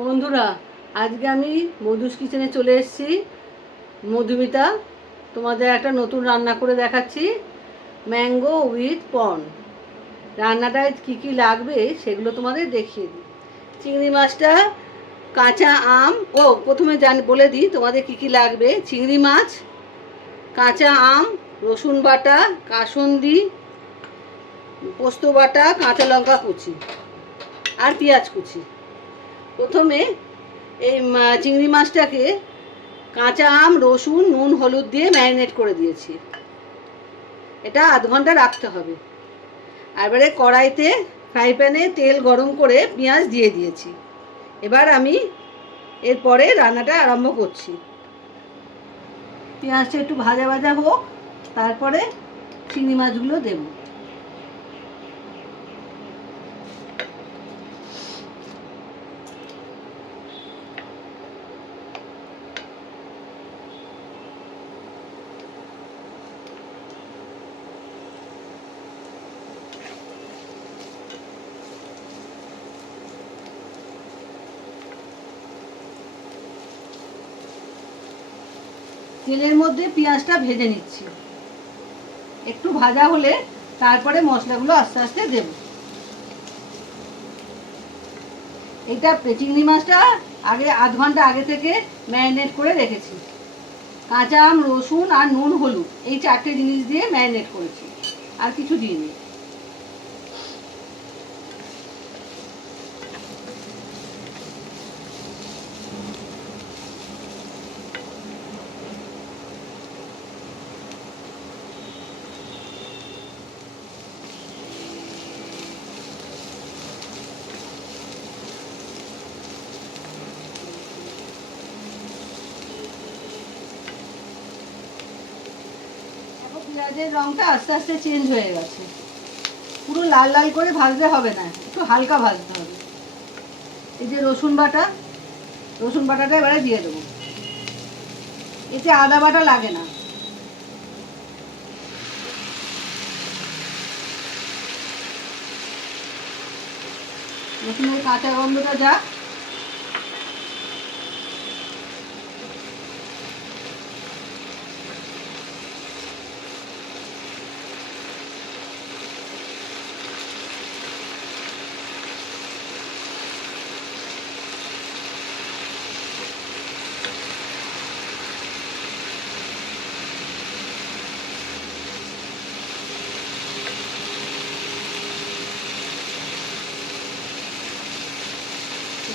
বন্ধুরা, আজকে আমি মধুস কিচেনে চলে এসেছি। মধুমিতা, তোমাদের একটা নতুন রান্না করে দেখাচ্ছি, ম্যাঙ্গো উইথ পর্ন। রান্নাটায় কী কী লাগবে সেগুলো তোমাদের দেখিয়ে দিই। চিংড়ি মাছটা, কাঁচা আম, প্রথমে বলে দিই তোমাদের কী কী লাগবে। চিংড়ি মাছ, কাঁচা আম, রসুন বাটা, কাসুন্দি, পোস্ত বাটা, কাঁচা লঙ্কা কুচি আর পেঁয়াজ কুচি। প্রথমে এই চিংড়ি মাছটাকে কাঁচা আম, রসুন, নুন, হলুদ দিয়ে ম্যারিনেট করে দিয়েছি। এটা আধ ঘন্টা রাখতে হবে। এবারে কড়াইতে ফ্রাই প্যানে তেল গরম করে পেঁয়াজ দিয়ে দিয়েছি। এবার আমি এরপরে রান্নাটা আরম্ভ করছি। পেঁয়াজটা একটু ভাজা ভাজা হোক, তারপরে চিংড়ি মাছগুলো দেবো। তেলের মধ্যে পেঁয়াজটা ভেজে নিচ্ছি। একটু ভাজা হলে তারপরে মশলাগুলো আস্তে আস্তে দেব। এটা চিংড়ি মাছটা আধ ঘন্টা আগে থেকে ম্যারিনেট করে রেখেছি। কাঁচা আম, রসুন আর নুন, হলুদ, এই চারটে জিনিস দিয়ে ম্যারিনেট করেছি, আর কিছু দিইনি। পেঁয়াজের রংটা আস্তে আস্তে চেঞ্জ হয়ে গেছে। পুরো লাল লাল করে ভাজতে হবে না, একটু হালকা ভাজতে হবে। এই যে রসুন বাটাটা এবারে দিয়ে দেবো। এতে আদা বাটা লাগে না। রসুনের কাঁচা গন্ধটা যা।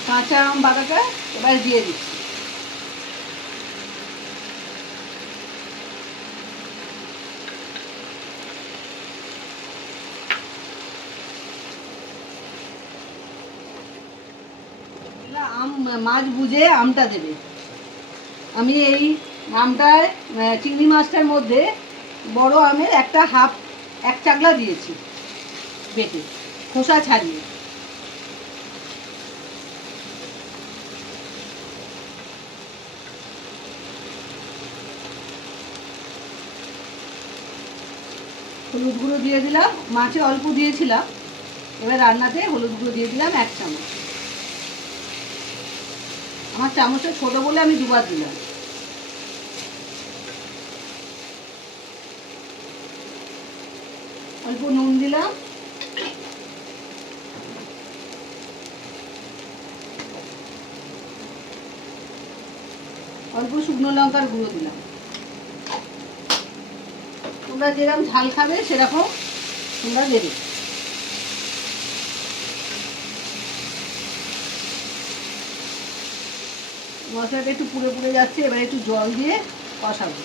কাঁচা আম বাটাটা এবার দিয়ে দিচ্ছি। মাছ বুঝে আমটা দেবে। আমি এই আমটায় চিংড়ি মাছটার মধ্যে বড় আমের এক চাগলা দিয়েছি বেটে, খোসা ছাড়িয়ে। হলুদ গুঁড়ো দিয়ে দিলাম, মাছে অল্প দিয়েছিলাম, এবার রান্নাতে হলুদ গুঁড়ো দিয়ে দিলাম 1 চামচ। আমার চামচটা ছোট বলে আমি দুবার দিলাম। অল্প নুন দিলাম, অল্প শুকনো লঙ্কার গুঁড়ো দিলাম। তোমরা যেরকম ঝাল খাবে সেরকম তোমরা দেবে। মশলাটা একটু পুড়ে পুড়ে যাচ্ছে, এবার একটু জল দিয়ে কষাবো।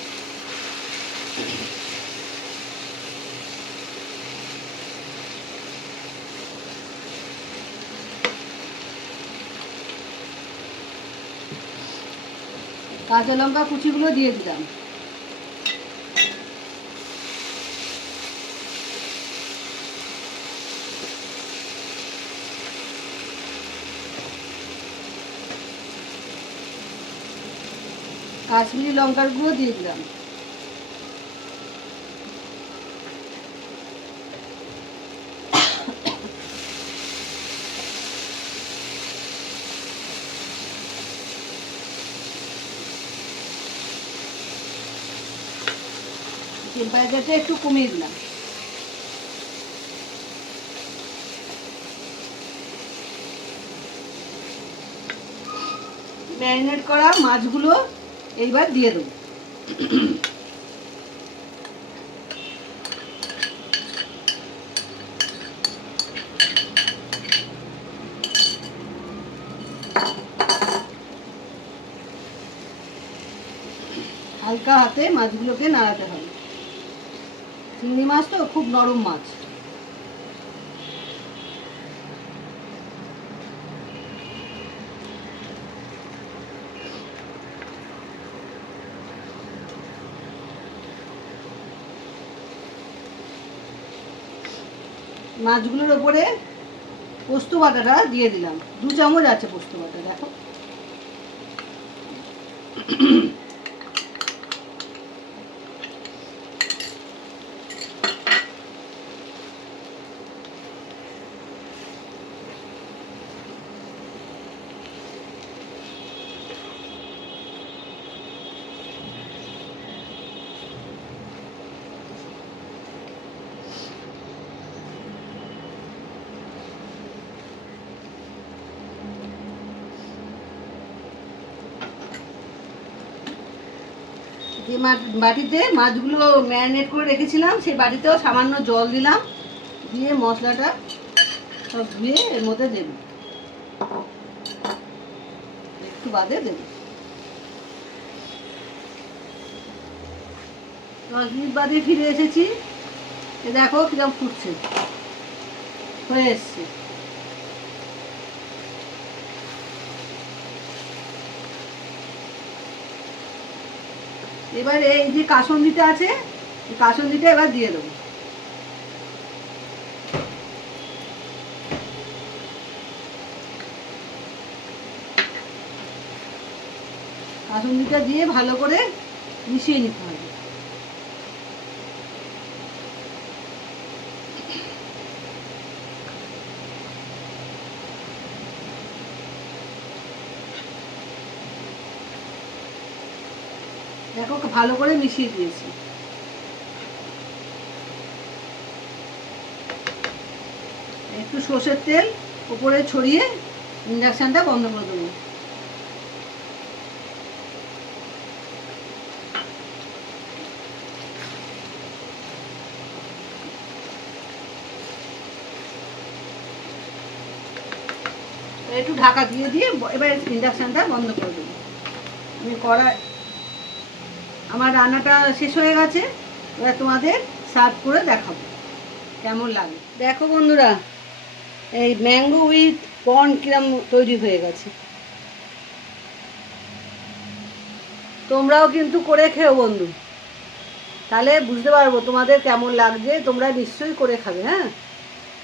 কাঁচা লঙ্কা কুচিগুলো দিয়ে দিলাম। কাশ্মীরি লঙ্কার গুঁড়ো দিয়ে দিলাম। টেম্পারেচারটা একটু কমিয়ে দিলাম। ম্যারিনেট করা মাছগুলো এইবার দিয়ে দেবো। হালকা হাতে মাছগুলোকে নাড়াতে হবে। চিংড়ি মাছ তো খুব নরম মাছ। মাছগুলোর ওপরে পোস্ত বাটাটা দিয়ে দিলাম। 2 চামচ আছে পোস্ত বাটা, দেখো। যে বাটিতে মাছগুলো ম্যারিনেট করে রেখেছিলাম সেই বাটিতেও সামান্য জল দিলাম, দিয়ে মশলাটা সব ধুয়ে এর মধ্যে দেব, একটু বাদে দেব। 10 মিনিট বাদে ফিরে এসেছি। এ দেখো কিরকম ফুটছে, হয়ে এসছে। এবার এই যে কাসুন্দিটা আছে, কাসুন্দিটা এবার দিয়ে দেবো। কাসুন্দিটা দিয়ে ভালো করে মিশিয়ে নিতে হবে। দেখো ভালো করে মিশিয়ে দিয়েছি। একটু সর্ষের তেল উপরে ছড়িয়ে ইন্ডাকশনটা বন্ধ করে দেবো। একটু ঢাকা দিয়ে দিয়ে এবার ইন্ডাকশনটা বন্ধ করে দেবো। আমি আমার রান্নাটা শেষ হয়ে গেছে। এবার তোমাদের সার্ভ করে দেখাবো কেমন লাগে। দেখো বন্ধুরা, এই ম্যাঙ্গো উইথ কর্ন কিরম তৈরি হয়ে গেছে। তোমরাও কিন্তু করে খেও বন্ধু, তাহলে বুঝতে পারবো তোমাদের কেমন লাগছে। তোমরা নিশ্চয়ই করে খাবে, হ্যাঁ?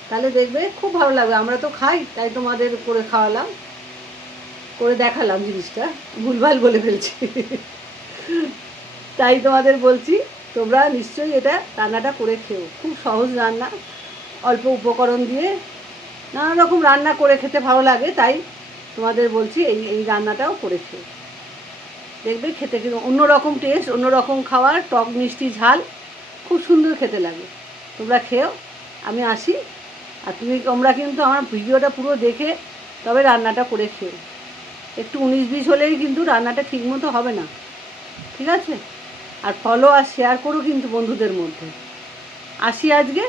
তাহলে দেখবে খুব ভালো লাগবে। আমরা তো খাই, তাই তোমাদের করে খাওয়ালাম, করে দেখালাম। জিনিসটা ভুলভাল বলে ফেলছি, তাই তোমাদের বলছি তোমরা নিশ্চয়ই এটা রান্নাটা করে খেও। খুব সহজ রান্না, অল্প উপকরণ দিয়ে নানা রকম রান্না করে খেতে ভালো লাগে, তাই তোমাদের বলছি এই রান্নাটাও করে খেও। দেখবে খেতে কিন্তু অন্যরকম টেস্ট, অন্যরকম খাবার, টক মিষ্টি ঝাল, খুব সুন্দর খেতে লাগে। তোমরা খেও। আমি আসি। আর তোমরা কিন্তু আমার ভিডিওটা পুরো দেখে তবে রান্নাটা করে খেও। একটু 19-20 হলেই কিন্তু রান্নাটা ঠিকমতো হবে না, ঠিক আছে? আর ফলো আর শেয়ার করো কিন্তু বন্ধুদের মধ্যে। আসি আজকে।